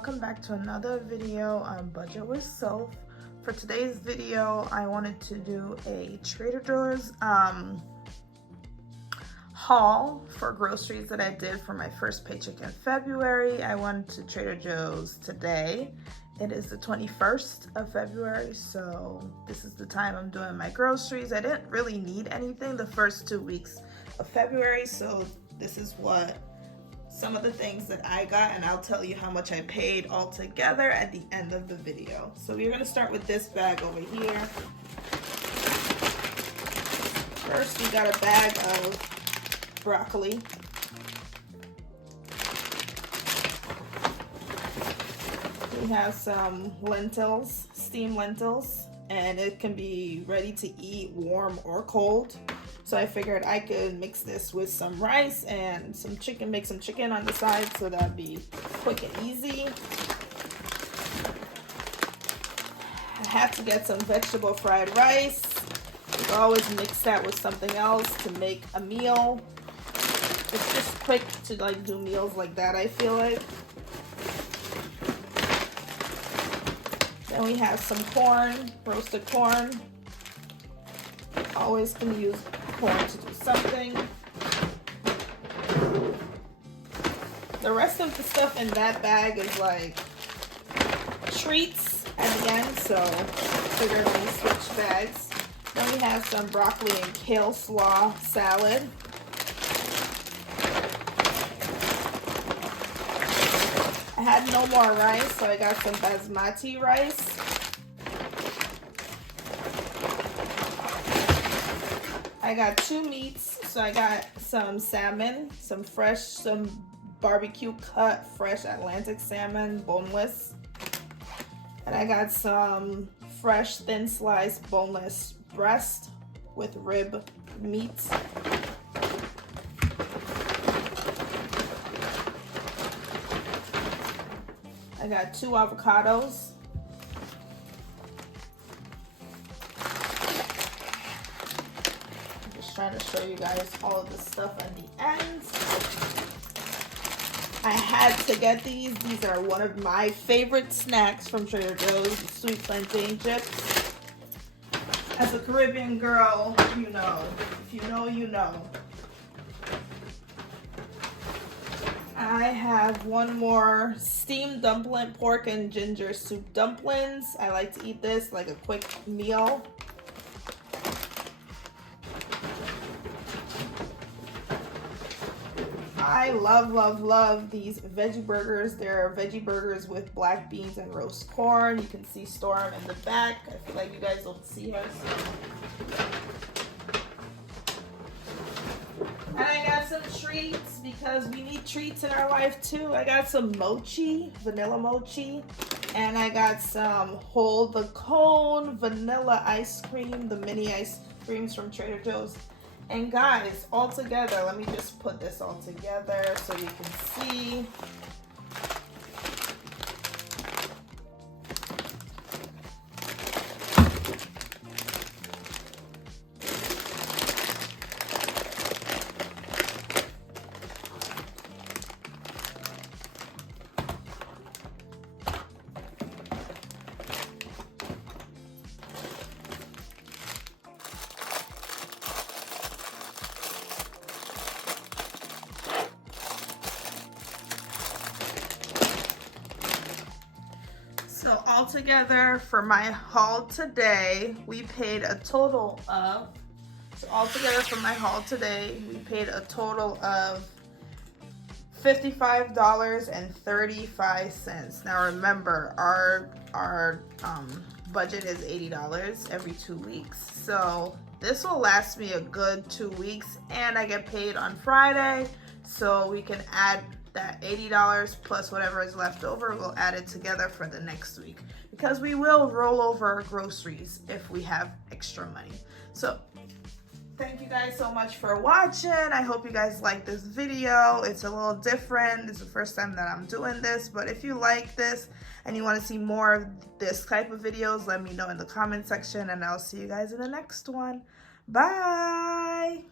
welcome back to another video on Budget with Soph. For today's video, I wanted to do a Trader Joe's haul for groceries that I did for my first paycheck in February. I went to Trader Joe's today. It is the 21st of February, so this is the time I'm doing my groceries. I didn't really need anything the first 2 weeks of February, so this is what some of the things that I got, and I'll tell you how much I paid all together at the end of the video. So we're gonna start with this bag over here. First, we got a bag of broccoli. We have some lentils, steamed lentils, and it can be ready to eat warm or cold. So I figured I could mix this with some rice and some chicken, make some chicken on the side, so that'd be quick and easy. I had to get some vegetable fried rice. You can always mix that with something else to make a meal. It's just quick to like do meals like that, I feel like. Then we have some corn, roasted corn. Always can use corn to do something. The rest of the stuff in that bag is like treats at the end, so figured we switch bags. Then we have some broccoli and kale slaw salad. I had no more rice, so I got some basmati rice. I got 2 meats, so I got some salmon, some barbecue cut fresh Atlantic salmon, boneless. And I got some fresh thin sliced boneless breast with rib meat. I got 2 avocados. Trying to show you guys all of the stuff at the end. I had to get these. These are one of my favorite snacks from Trader Joe's, sweet plantain chips. As a Caribbean girl, you know. If you know, you know. I have one more steamed dumpling, pork and ginger soup dumplings. I like to eat this like a quick meal. I love these veggie burgers. They're veggie burgers with black beans and roast corn. You can see Storm in the back. I feel like you guys don't see her. And I got some treats because we need treats in our life too. I got some mochi, vanilla mochi. And I got some Hold the Cone vanilla ice cream, the mini ice creams from Trader Joe's. And guys, all together, let me just put this all together so you can see. So altogether for my haul today, we paid a total of, $55.35. Now remember, our budget is $80 every 2 weeks. So this will last me a good 2 weeks, and I get paid on Friday, so we can add that $80 plus whatever is left over. We'll add it together for the next week because we will roll over our groceries if we have extra money. So thank you guys so much for watching. I hope you guys like this video. It's a little different. It's the first time that I'm doing this, but if you like this and you want to see more of this type of videos, let me know in the comment section, and I'll see you guys in the next one. Bye.